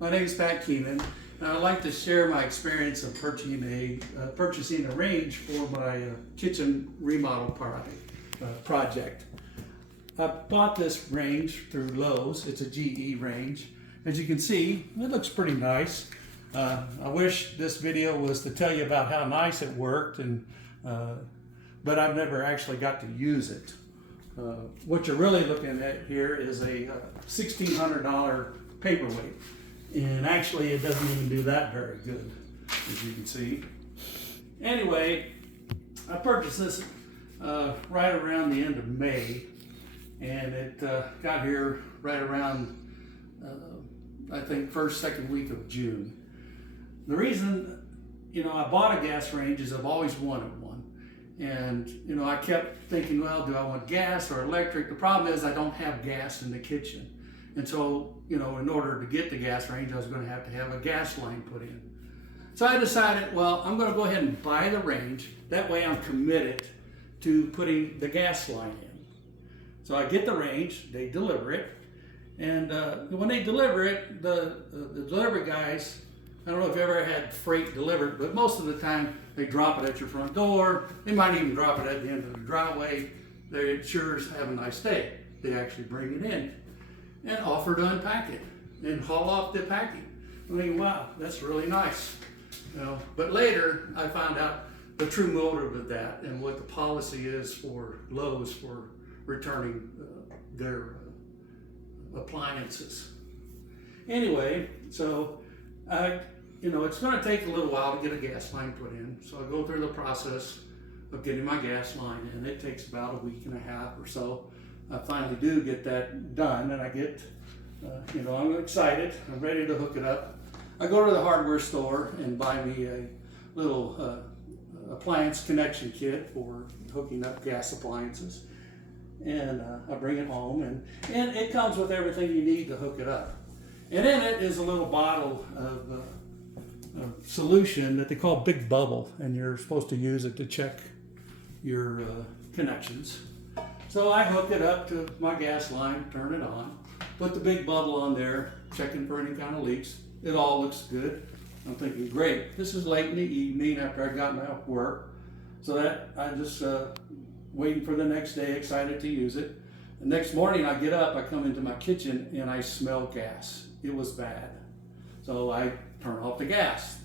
My name is Pat Keenan, and I'd like to share my experience of purchasing a range for my kitchen remodel project. I bought this range through Lowe's. It's a GE range. As you can see, it looks pretty nice. I wish this video was to tell you about how nice it worked, but I've never actually got to use it. What you're really looking at here is a $1,600 paperweight. And actually it doesn't even do that very good, as you can see. Anyway, I purchased this right around the end of May, and it got here right around, I think, second week of June. The reason, I bought a gas range is I've always wanted one. And, I kept thinking, well, do I want gas or electric? The problem is I don't have gas in the kitchen. And so, in order to get the gas range, I was going to have a gas line put in. So I decided, well, I'm going to go ahead and buy the range. That way I'm committed to putting the gas line in. So I get the range, they deliver it. And when they deliver it, the delivery guys, I don't know if you ever had freight delivered, but most of the time they drop it at your front door. They might even drop it at the end of the driveway. They sure have a nice day. They actually bring it in and offer to unpack it and haul off the packing. I mean, wow, that's really nice. But later I found out the true motive of that and what the policy is for Lowe's for returning their appliances. Anyway, so it's going to take a little while to get a gas line put in. So I go through the process of getting my gas line in. It takes about a week and a half or so. I finally do get that done, and I get, I'm excited. I'm ready to hook it up. I go to the hardware store and buy me a little appliance connection kit for hooking up gas appliances. And I bring it home, and it comes with everything you need to hook it up. And in it is a little bottle of solution that they call Big Bubble, and you're supposed to use it to check your connections. So I hook it up to my gas line, turn it on, put the Big Bubble on there, checking for any kind of leaks. It all looks good. I'm thinking, great, this is late in the evening after I got off work. So that I'm just waiting for the next day, excited to use it. The next morning I get up, I come into my kitchen and I smell gas. It was bad. So I turn off the gas,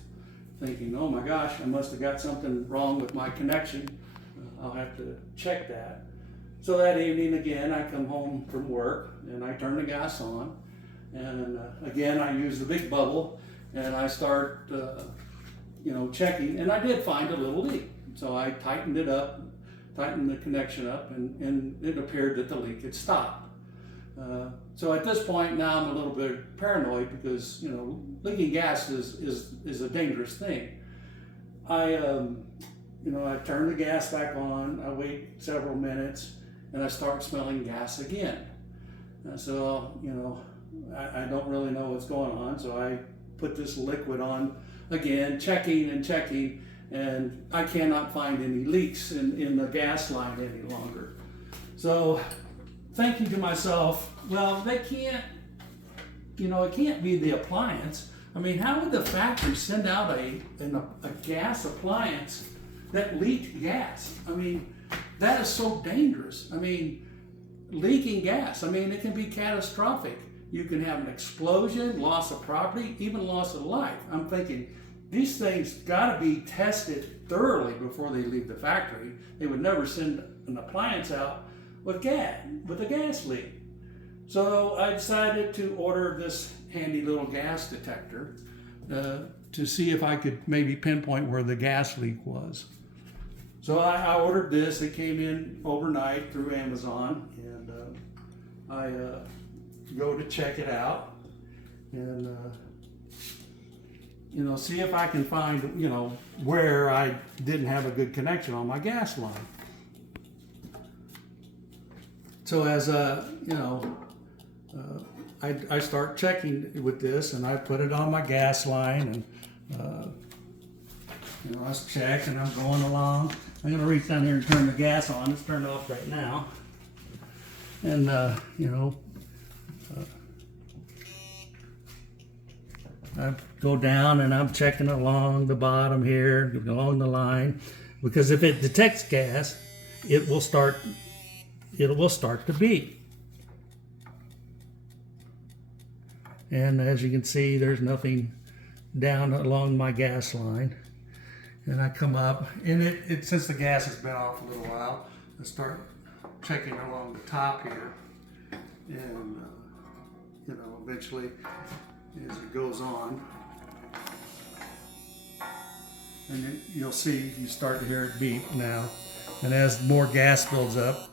thinking, oh my gosh, I must have got something wrong with my connection. I'll have to check that. So that evening again, I come home from work and I turn the gas on, and again I use the Big Bubble and I start checking, and I did find a little leak. So I tightened it up, tightened the connection up, and it appeared that the leak had stopped. So at this point now I'm a little bit paranoid because leaking gas is a dangerous thing. I turn the gas back on, I wait several minutes, and I start smelling gas again. So, I don't really know what's going on, so I put this liquid on again, checking, and I cannot find any leaks in the gas line any longer. So, thinking to myself, well, they can't, it can't be the appliance. I mean, how would the factory send out a gas appliance that leaked gas? I mean, that is so dangerous. I mean, leaking gas, it can be catastrophic. You can have an explosion, loss of property, even loss of life. I'm thinking, these things gotta be tested thoroughly before they leave the factory. They would never send an appliance out with a gas leak. So I decided to order this handy little gas detector to see if I could maybe pinpoint where the gas leak was. So I ordered this. It came in overnight through Amazon, and I go to check it out and see if I can find where I didn't have a good connection on my gas line. So as I start checking with this, and I put it on my gas line, and I was checking, I'm going along. I'm going to reach down here and turn the gas on. It's turned off right now. And, I go down and I'm checking along the bottom here, along the line, because if it detects gas, it will start to beep. And as you can see, there's nothing down along my gas line. And I come up, and it since the gas has been off a little while, I start checking along the top here, and eventually, as it goes on, and then you'll see you start to hear it beep now, and as more gas builds up,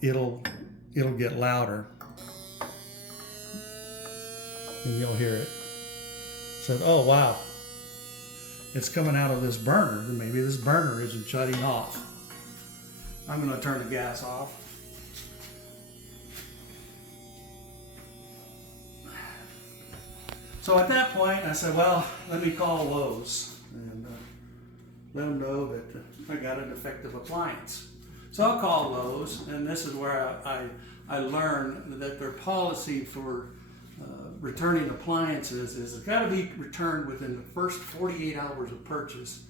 it'll get louder, and you'll hear it. So, oh wow, it's coming out of this burner. Maybe this burner isn't shutting off. I'm going to turn the gas off. So at that point, I said, well, let me call Lowe's and let them know that I got a defective appliance. So I'll call Lowe's, and this is where I learned that their policy for returning appliances is it's got to be returned within the first 48 hours of purchase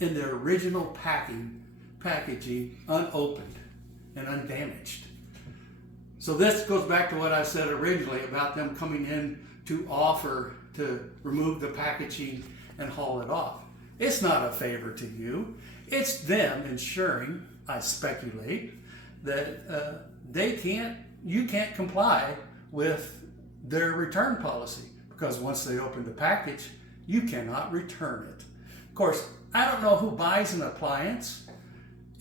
in their original packaging, unopened and undamaged. So this goes back to what I said originally about them coming in to offer to remove the packaging and haul it off. It's not a favor to you. It's them ensuring, I speculate, that you can't comply with their return policy, because once they open the package, you cannot return it. Of course, I don't know who buys an appliance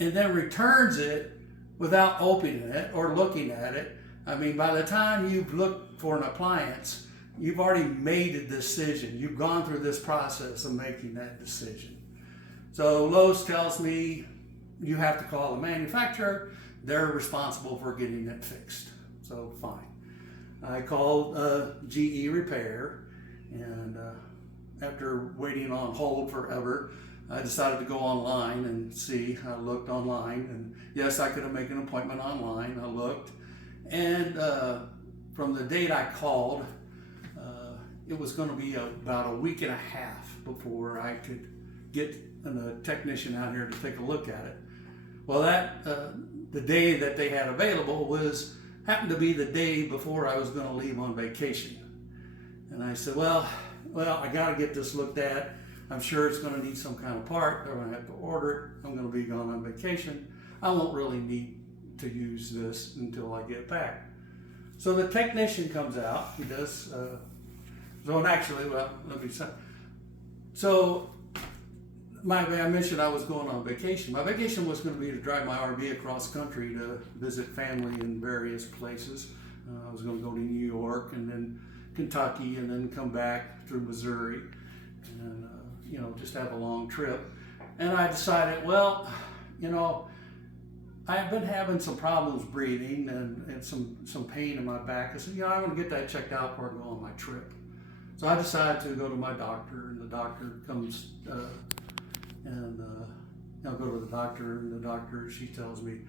and then returns it without opening it or looking at it. I mean, by the time you've looked for an appliance, you've already made a decision. You've gone through this process of making that decision. So Lowe's tells me you have to call the manufacturer. They're responsible for getting it fixed. So fine. I called GE Repair, and after waiting on hold forever, I decided to go online and see. I looked online, and yes, I could have made an appointment online. I looked, and from the date I called, it was going to be about a week and a half before I could get a technician out here to take a look at it. Well, the day that they had available happened to be the day before I was going to leave on vacation. And I said, well, I got to get this looked at. I'm sure it's going to need some kind of part. They're going to have to order it. I'm going to be gone on vacation. I won't really need to use this until I get back. So the technician comes out. He does. So I mentioned I was going on vacation. My vacation was going to be to drive my RV across country to visit family in various places. I was going to go to New York and then Kentucky and then come back through Missouri and just have a long trip. And I decided, well, I've been having some problems breathing and some pain in my back. I said, I'm going to get that checked out before I go on my trip. So I decided to go to my doctor, and the doctor comes I'll go to the doctor, and the doctor, she tells me,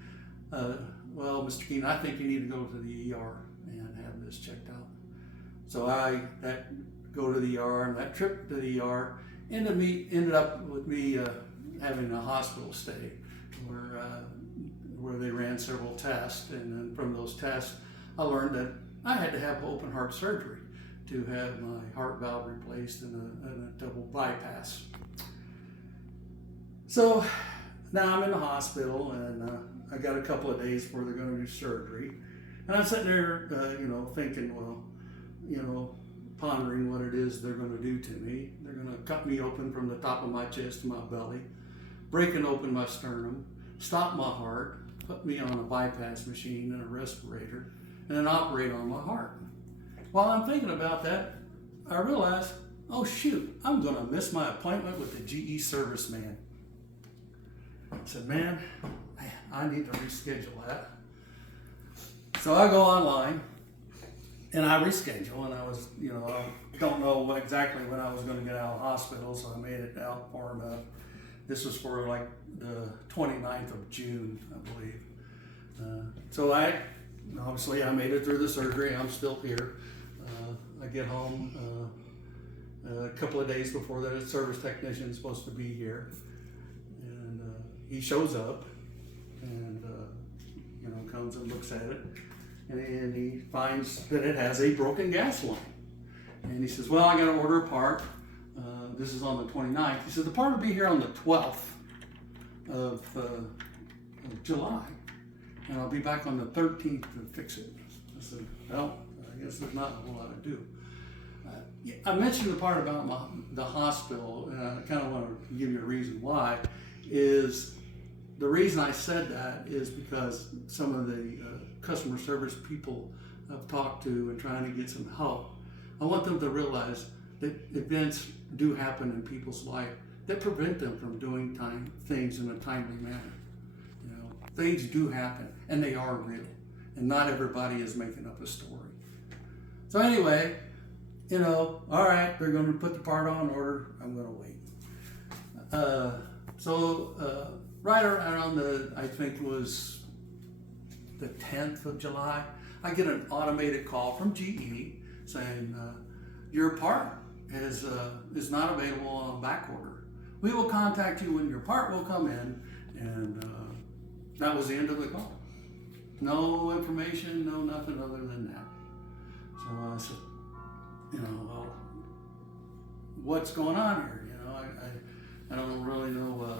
well, Mr. Keene, I think you need to go to the ER and have this checked out. So I go to the ER, and that trip to the ER ended up with me having a hospital stay where they ran several tests, and then from those tests, I learned that I had to have open heart surgery to have my heart valve replaced and a double bypass. So now I'm in the hospital, and I got a couple of days before they're going to do surgery. And I'm sitting there, thinking, pondering what it is they're going to do to me. They're going to cut me open from the top of my chest to my belly, breaking open my sternum, stop my heart, put me on a bypass machine and a respirator, and then operate on my heart. While I'm thinking about that, I realized, oh shoot, I'm going to miss my appointment with the GE serviceman. I said, man, I need to reschedule that. So I go online and I reschedule, and I was, I don't know exactly when I was going to get out of the hospital, so I made it out far enough. This was for like the 29th of June, I believe. So obviously I made it through the surgery. I'm still here. I get home, couple of days before the service technician is supposed to be here. And he shows up and, comes and looks at it. And he finds that it has a broken gas line. And he says, well, I got to order a part. This is on the 29th. He said, the part will be here on the 12th of July. And I'll be back on the 13th to fix it. I said, well, I guess there's not a whole lot to do. I mentioned the part about the hospital, and I kind of want to give you a reason why. Is the reason I said that is because some of the customer service people I've talked to and trying to get some help, I want them to realize that events do happen in people's life that prevent them from doing things in a timely manner. Things do happen, and they are real, and not everybody is making up a story. So anyway, all right, they're going to put the part on order. I'm going to wait. Right around I think it was the 10th of July, I get an automated call from GE saying, your part is not available on back order. We will contact you when your part will come in, and that was the end of the call. No information, no nothing other than that. So I said, well, what's going on here? I don't really know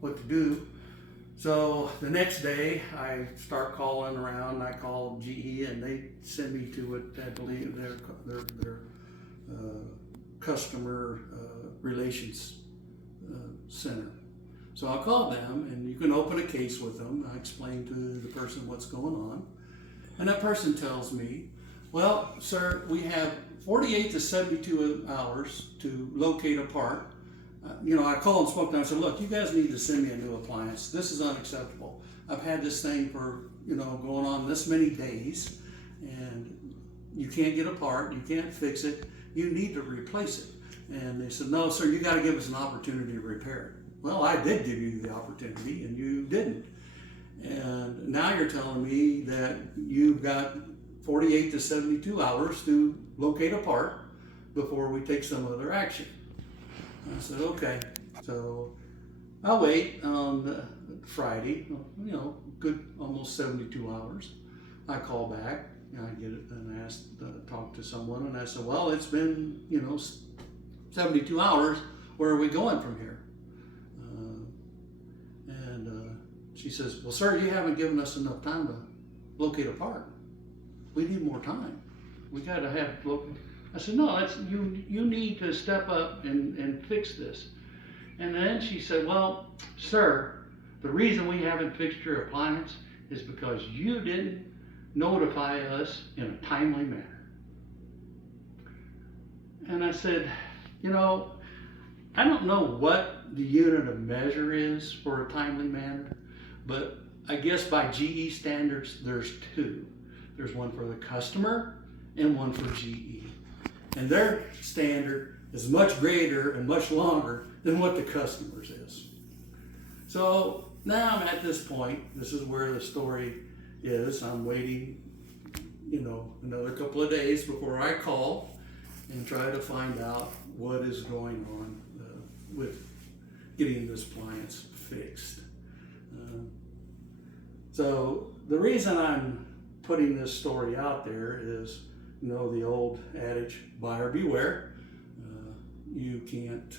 what to do. So the next day, I start calling around. I call GE, and they send me to what I believe their customer relations center. So I'll call them, and you can open a case with them. I explain to the person what's going on, and that person tells me, well, sir, we have 48 to 72 hours to locate a part. I called and spoke to them. I said, look, you guys need to send me a new appliance. This is unacceptable. I've had this thing for, going on this many days, and you can't get a part. You can't fix it. You need to replace it. And they said, no, sir, you got to give us an opportunity to repair it. Well, I did give you the opportunity, and you didn't. And now you're telling me that you've got 48 to 72 hours to locate a part before we take some other action. I said, okay. So I'll wait on Friday, good almost 72 hours. I call back, and I get it, and I asked, talk to someone, and I said, well, it's been, 72 hours. Where are we going from here? She says, well, sir, you haven't given us enough time to locate a part. We need more time. We got to have, I said, no, you need to step up and fix this. And then she said, well, sir, the reason we haven't fixed your appliance is because you didn't notify us in a timely manner. And I said, I don't know what the unit of measure is for a timely manner, but I guess by GE standards, there's two. There's one for the customer and one for GE. And their standard is much greater and much longer than what the customer's is. So now I'm at this point. This is where the story is. I'm waiting, another couple of days before I call and try to find out what is going on with getting this appliance fixed. So the reason I'm putting this story out there is, the old adage, buyer beware. You can't,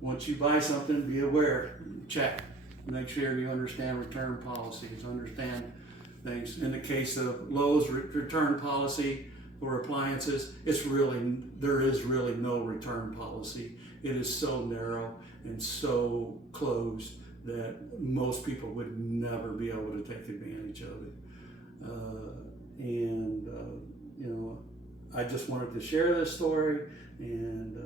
once you buy something, be aware, check. Make sure you understand return policies, understand things. In the case of Lowe's return policy for appliances, there is really no return policy. It is so narrow and so closed that most people would never be able to take advantage of it. I just wanted to share this story and,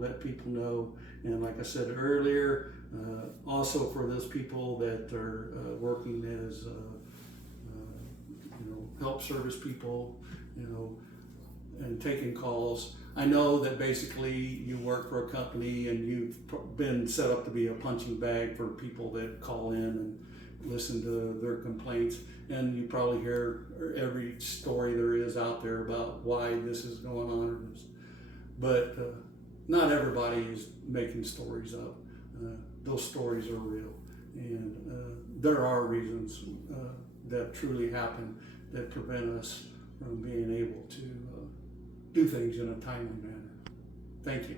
let people know. And like I said earlier, also for those people that are working as, help service people, and taking calls. I know that basically you work for a company and you've been set up to be a punching bag for people that call in listen to their complaints, and you probably hear every story there is out there about why this is going on or this. But not everybody is making stories up. Those stories are real, and there are reasons that truly happen that prevent us from being able to do things in a timely manner. Thank you.